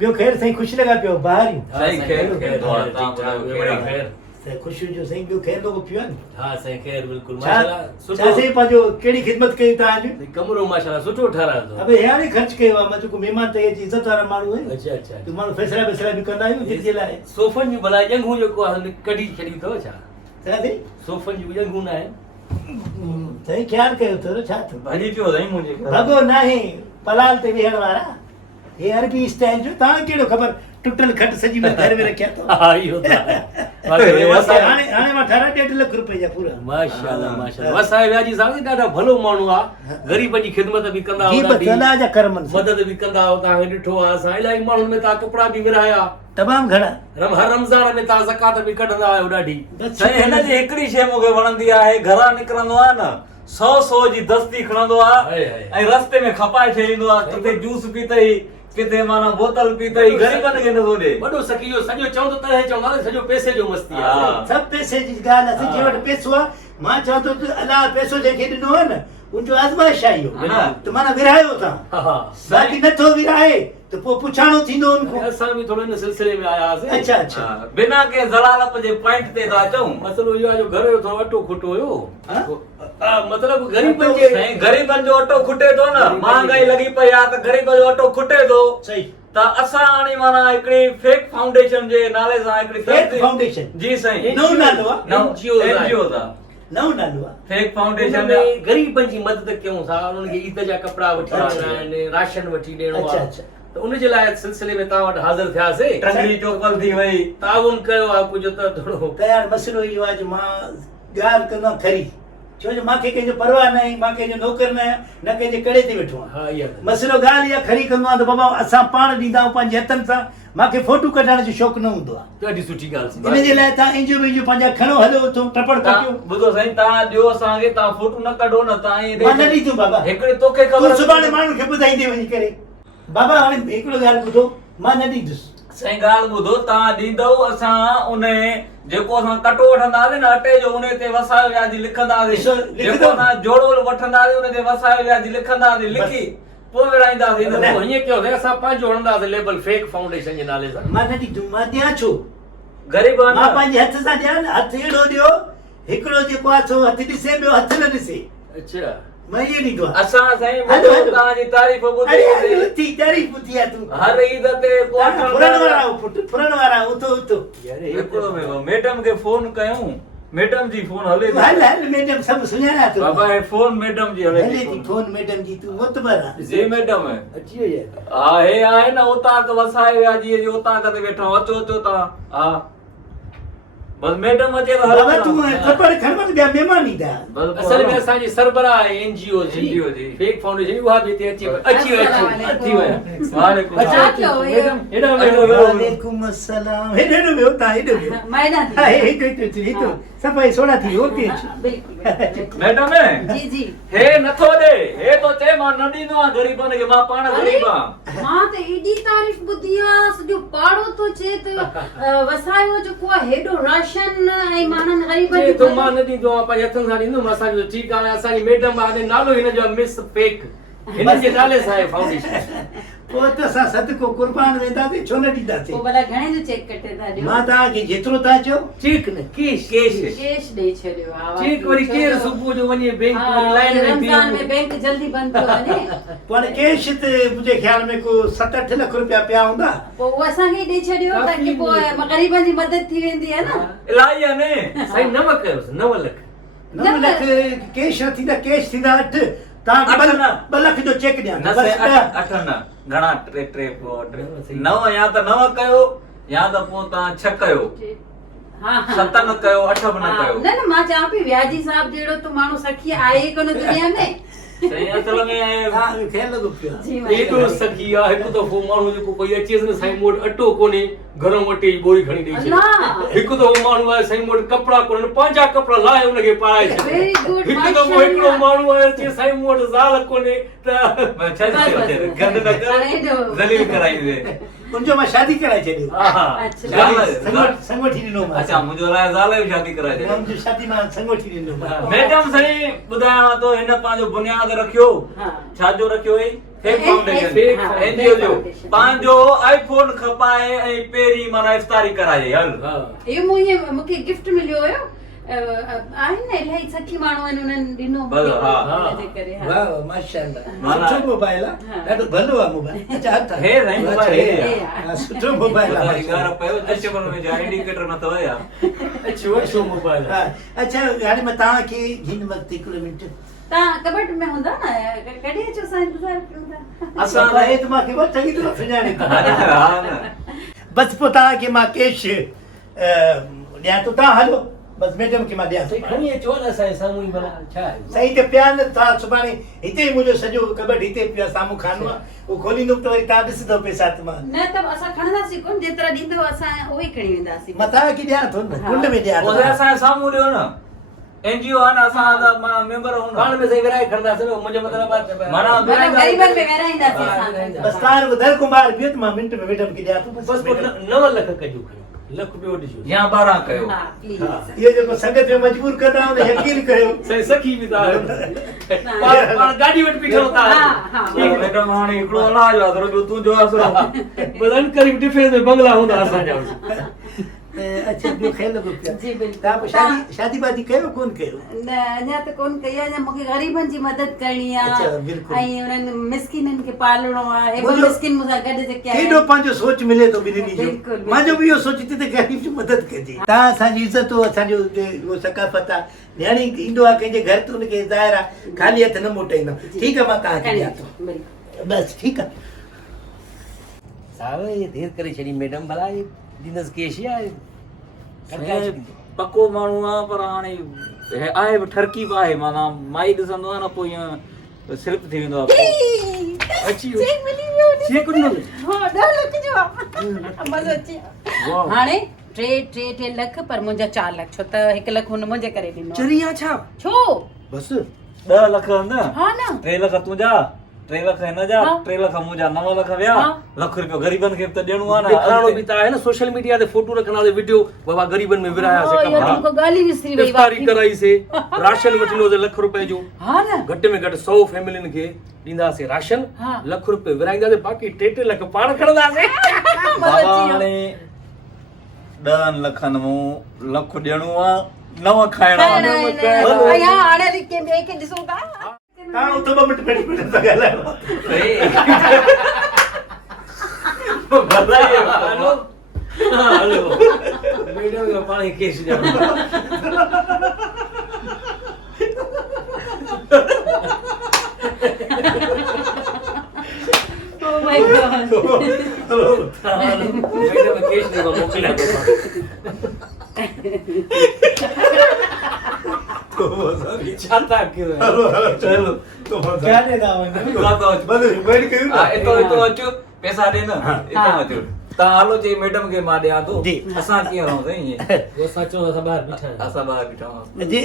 ॿियो ख़ैर साईं ख़ुशि लॻा पियो ॿाहिरि साईं ख़ैर ख़ुशियुनि जो साईं ॿियो ख़ैर लॻो पियो आहे न हाँ साईं ख़ैर बिल्कुलु छा माशाल्लाह छा सुठो साईं पंहिंजो कहिड़ी ख़िदमत कई तव्हांजो कमरो माशाल्लाह सुठो ठारायो अथव अबे हाणे ख़र्च कयो आहे मां जेको महिमान त इहे इज़त वारा माण्हू आहिनि अच्छा अच्छा त माण्हू फैसला वैसला बि कंदा आहियूं कंहिंजे लाइ सोफ़नि जूं भला ॼंघूं जेको आहे कढी छॾी अथव छा छा साईं सोफ़नि जूं ॼंघूं न आहिनि साईं ख़्यालु कयो अथव छा थियो भाॼी पियो साईं मुंहिंजे भॻो न आहे पलाल ते वेहण वारा हे अरबी स्टाइल जो तव्हां कहिड़ो ख़बर टुटल खट सॼी में घर में रखिया अथव हा इहो त आहे हाणे मां 18.5 लख रुपए जा पूरा माशाल्लाह माशाल्लाह वसाए व्याजी साहब ॾाढा भलो माण्हू आहे ग़रीबनि जी ख़िदमत बि कंदा जी हुआ बस अलाह जा करमनि सां मदद बि कंदा हुआ तव्हांखे ॾिठो आहे असां इलाही माण्हुनि में तव्हां कपिड़ा बि विराया तमामु घणा हर रमज़ान में तव्हां ज़कात बि कढंदा आहियो ॾाढी साईं हिन जी हिकिड़ी शइ मूंखे वणंदी आहे घरां निकिरंदो आहे न 100 जी दस्ती खणंदो आहे ऐं रस्ते में खपाए छॾींदो आहे किथे जूस पीतई किथे माना बोतल पीतई ग़रीबनि खे नथो ॾे वॾो सखी जो सॼो चवंदो त चवंदा सॼो पैसे जो मस्ती आहे सभु पैसे जी ॻाल्हि आहे जंहिं वटि पैसो आहे मां चवां थो त अलाह पैसो जंहिंखे ॾिनो आहे न उनजो आज़माइश आहे इहो त माना विरायो तव्हां हा बाक़ी नथो विराए त पोइ पुछाणो थींदो उनको असां बि थोरो हिन सिलसिले में आया हुआसीं अच्छा अच्छा बिना के ज़लालत जे पॉइंट ते था अचूं मसलो इहो आहे जो घर जो थोरो अटो खुटो हुयो हाँ? मतिलबु ग़रीबनि जे साईं ग़रीबनि जो अटो खुटे थो न महांगाई लॻी पई आहे त ग़रीब जो अटो खुटे थो सही त असां हाणे माना हिकिड़ी फेक फाउंडेशन जे नाले सां हिकिड़ी फेक फाउंडेशन जी साईं नओं नालो आहे एनजीओ था नओं नालो आहे फेक फाउंडेशन हुनमें ग़रीबनि जी मदद कयूं था उन्हनि खे ईद जा कपिड़ा वठी ॾियणा आहिनि राशन वठी ॾियणो अच्छा आहे अच्छा त उनजे लाइ सिलसिले में तव्हां वटि हाज़िर थियासीं टंगड़ी चोपल थी वई ताउन कयो आहे कुझु त थोरो तयार मसइलो इहो आहे जो मां ॻाल्हि कंदो आहियां खरी छो जो मूंखे कंहिंजो परवाह न आहे मां कंहिंजो नौकर न आहियां न कंहिंजे कड़े ते वेठो आहियां हा इहा मसइलो ॻाल्हि इहा खरी कंदो आहे त बाबा असां पाण ॾींदा आहियूं पंहिंजे हथनि सां मूंखे फोटू कढण जो शौक़ु न हूंदो आहे ॾाढी सुठी ॻाल्हि इन जे लाइ तव्हां इंजो विंजो पंहिंजा खणो हलो उथो टपड़ कटियो ॿुधो साईं तव्हां ॾियो असांखे तव्हां फोटो न कढो न तव्हां मां न ॾींदुमि बाबा हिकिड़े तोखे तूं ख़बर सुभाणे माण्हुनि खे ॿुधाईंदे वञी करे बाबा हाणे हिकिड़ो ॻाल्हि ॿुधो मां न ॾींदुसि साईं ॻाल्हि ॿुधो तव्हां ॾींदव असां उन जेको असां कटो वठंदासीं न अटे जो उन ते वसायो व्याजी लिखंदासीं ॾिसो, जेको असां जोड़ो वठंदासीं उन ते वसायो व्याजी लिखंदासीं लिखी पोइ विराईंदासीं न हीअं कयो असां पंहिंजो हणंदासीं लेबल फेक फाउंडेशन जे नाले सां मां न ॾींदुमि मां ॾियां छो ग़रीब मां पंहिंजे हथ सां ॾियां न हथु अहिड़ो ॾियो हिकिड़ो जेको आहे सो हथु ॾिसे ॿियो हथु न ॾिसे अच्छा मां इहो ॾींदो आहियां असां साईं हलो, हलो। तव्हांजी तारीफ़ अरे ॿुधी उथी तारीफ़ ॿुधी आहे तूं हर ईद ते फुरण वारा आहियो पुटु फुरण वारा उथो उथो हिकिड़ो में मैडम खे फोन कयूं मैडम जी फोन हले तूं हल हल मैडम सभु सुञाणा थो बाबा हे फोन मैडम जी हले हले थी फोन मैडम जी तूं मुतबर आहे जी मैडम अची वई आहे हा हे आहे न उताक वसाए व्याजी जी उताक ते वेठा अचो अचो तव्हां हा बस मैडम अचे त बाबा तूं कपड़ खण मत ॿिया महिमान ईंदा असल में असांजी सरबराह आहे एनजीओ NGO जी। फेक फाउंडेशन उहा बि हिते अची वई वालेकुम वालेकुम अस्सलाम हेॾो हेॾो वियो तव्हां हेॾो वियो हा हेॾो सफ़ाई सोड़ा थी ओके मैडम जी जी हे नथो ॾे हे तो चए मां न ॾींदो आहियां ग़रीबनि खे मां पाण ग़रीब आहियां मां त एॾी तारीफ़ ॿुधी आहे सॼो पाड़ो थो चए त वसायो जेको आहे हेॾो राशन ऐं माननि ग़रीबनि तो मां न ॾींदो आहियां पंहिंजे हथनि सां ॾींदुमि असांजो ठीकु आहे असांजी मैडम आहे नालो हिन जो मिस फेक हिन जे नाले सां आहे फाउंडेशन पोइ त असां सदको कुर्बान वेंदासीं छो न ॾींदासीं पोइ भला घणे जो चेक कटे था ॾियो मां तव्हांखे जेतिरो था चओ ठीक न केश कैश ॾेई छॾियो हा ठीक वरी केर सुबुह जो वञे बैंक में लाइन में रमज़ान में बीहो बैंक जल्दी बंदि थो वञे पर कैश ते मुंहिंजे ख़्याल में को 7-8 लख रुपया पिया हूंदा पोइ उहो असांखे ॾेई छॾियो ताकी पोइ ग़रीबनि जी मदद थी वेंदी आहे न इलाही आहे ने साईं 9 कयोसि 9 लख 9 लख कैश न थींदा कैश थींदा 8 तव्हांखे 2 लख जो चेक ॾियां न बस से अठ न घणा टे नव या त 9 कयो या त पोइ तव्हां 6 कयो हा 7 न कयो 8 बि न कयो न न मां चवां पई व्याजी साहब जहिड़ो त माण्हू सखी आहे कोन दुनिया में सही असल में हा ख़्याल लॻो पियो आहे। जी एॾो सखी आहे हिकु दफ़ो माण्हू जेको कोई अचेसि न साईं मूं वटि अटो कोन्हे घरों वटि ई बोरी खणी ॾेई छॾे अल्लाह हिकु दफ़ो माण्हू आहे साईं मूं वटि कपिड़ा कोन्हनि पंहिंजा कपिड़ा लाहे हुनखे पाराए छॾे वेरी गुड हिकु दफ़ो हिकिड़ो माण्हू आहे अचे साईं मूं वटि ज़ाल कोन्हे त गंद न कर ज़लील कराईंदे उनजो मां शादी कराए छॾियो संगोठी ॾिनो मां अच्छा मुंहिंजो लाइ ज़ाल जी शादी कराए छॾी मुंहिंजी शादी मां संगोठी ॾिनो मां मैडम साईं ॿुधायांव थो हिन पंहिंजो बुनियाद में रखियो हाँ। छाजो रखियो है फेक फाउंडेशन हाँ, एनजीओ जो फाउंडेशन। पंहिंजो आईफोन खपाए ऐं पहिरीं माना इफ़्तारी कराए हल इहो मूंखे गिफ्ट मिलियो हुयो आहिनि न इलाही सखी माण्हू आहिनि उन्हनि ॾिनो बस, हा, हिनजे करे हा। वाह माशाअल्लाह माना- सुठो मोबाइल आहे हाँ। ॾाढो भलो आहे मोबाइल अच्छा हथ हे साईं, मोबाइल हे आहे। हा, सुठो मोबाइल आहे घर पियो चश्मन में जा इंडिकेटर न अथव या छो मोबाइल हा, अच्छा हाणे मां तव्हांखे हिन वक़्तु हिकिड़ो मिंट तव्हां कबट में हूंदा न कॾहिं अचो असां इंतज़ारु कयूं था असां हे त मूंखे वठ चङी तरह सुञाणे थो हा न बसि पोइ तव्हांखे मां कैश ॾियां थो तव्हां हलो बसि मैडम खे मां ॾियां थो खणी अचो न असांजे साम्हूं ई भला छा आहे साईं त पिया न तव्हां सुभाणे हिते ई मुंहिंजो सॼो कबट हिते पियो आहे साम्हूं खानो आहे उहो खोलींदुमि त वरी तव्हां ॾिसंदव पैसा त मां न त असां खणंदासीं कोन जेतिरा ॾींदव असां उहे ई खणी वेंदासीं मां तव्हांखे ॾियां थो न कुंड में ॾियां थो ओसे असांजे साम्हूं ॾियो न एनजीओ आहे न असां माना मेंबर आहियूं पाण न में सही विराए खणंदासीं न मुंहिंजो मतिलबु आहे माना मतिलबु ग़रीबनि में विराईंदासीं असां बसि तव्हां रुॻो दर कुंभार बीहो त मां मिंट में मैडम खे ॾियां थो बसि पोइ मैडम। 9 लख कजो खणी लख ॿियो ॾिजो या 12 कयो हा प्लीज इहो जेको संगत में मजबूर कंदा आहियो न यकीन कयो सही सखी बि तव्हां पाण गाॾी वटि बीठो था हा हा मैडम हाणे हिकिड़ो अनाज आहे थोरो ॿियो तुंहिंजो आसरो बदन करीब डिफेंस में बंगला हूंदा असांजा अच्छा ॿियो ख़्यालु लॻो पिया जी बिल्कुलु तव्हां पोइ शादी वादी कयो कोन कयो न अञा त कोन कई आहे अञा मूंखे ग़रीबनि जी मदद करणी अच्छा, आहे बिल्कुलु। ऐं उन्हनि मिस्किननि खे पालणो आहे हे ॿ मुंहिंजो- मिस्किन मूंसां गॾु जेके केॾो आहिनि पंहिंजो सोच मिले थो ॿिन्हिनि जो बिल्कुलु, बिल्कुलु। मुंहिंजो बि इहो सोच थी त ग़रीब जी मदद कजे तव्हां असांजी इज़त हो असांजो उहो सकाफ़त आहे न्याणी ईंदो आहे कंहिंजे घर त हुनखे ज़ाहिर आहे ख़ाली हथ न मोटाईंदमि ठीकु आहे मां तव्हांखे खणी ॾियां अचो, थो बिल्कुलु। बसि ठीकु आहे सावे देर करे छड़ी मैडम भला ॾींदसि कैश या पको माण्हू आहे पर हाणे हे आहे बि ठरकी बि आहे माना माई ॾिसंदो आहे न पोइ ईअं स्लिप थी वेंदो आहे अची वियो। चेक मिली वियो ॾिस। चेक ॾिनो हा, 10 लख जो आहे। मज़ो अची वियो। वाह। हाणे टे लख पर मुंहिंजा 4 लख छो त 1 लख हुन मुंहिंजे करे ॾिनो चरिया छा छो बसि 10 लख न हा न 3 लख तुंहिंजा 3 लख हिन जा हा। 3 लख मुंहिंजा 9 लख विया हा। लख रुपयो ग़रीबनि खे बि त ॾियणो आहे ॾेखारणो न बि त आहे न सोशल मीडिया ते फोटो रखंदासीं वीडियो बाबा ग़रीबनि में विरायासीं इहो कपिड़ा त मूंखे ॻाल्हि ई विसरी वई इफ़्तारी वाक़ई। कराईसीं राशन वठिनोसीं लख रुपए जो हा न घटि में घटि 100 फैमिलियुनि खे ॾींदासीं राशन हा। लख रुपए विराईंदासीं बाक़ी 3 लख पाण खणंदासीं मज़ो बाबा अची वियो। हाणे 10 लखनि मूं लख ॾियणो आहे 9 खाइणा न, न, न, आहे न, हाणे हली कंहिं ॿिए खे ॾिसूं था तव्हां उते ॿ मिंट बैठी बैठी था ॻाल्हायो हलो हलो मैडम जो पाण केस ॾियणो Oh my God. Madam case ॾियो मोकिलिया छा था कयो चलो क्या देता इतो अचो पैसा ॾे न इतो अचो तव्हां हलो चई मैडम खे मां ॾियां थो जी। असां कीअं रहूं साईं ईअं वो सचो असां ॿाहिरि बीठा आहियूं असां ॿाहिरि बीठा आहियूं जी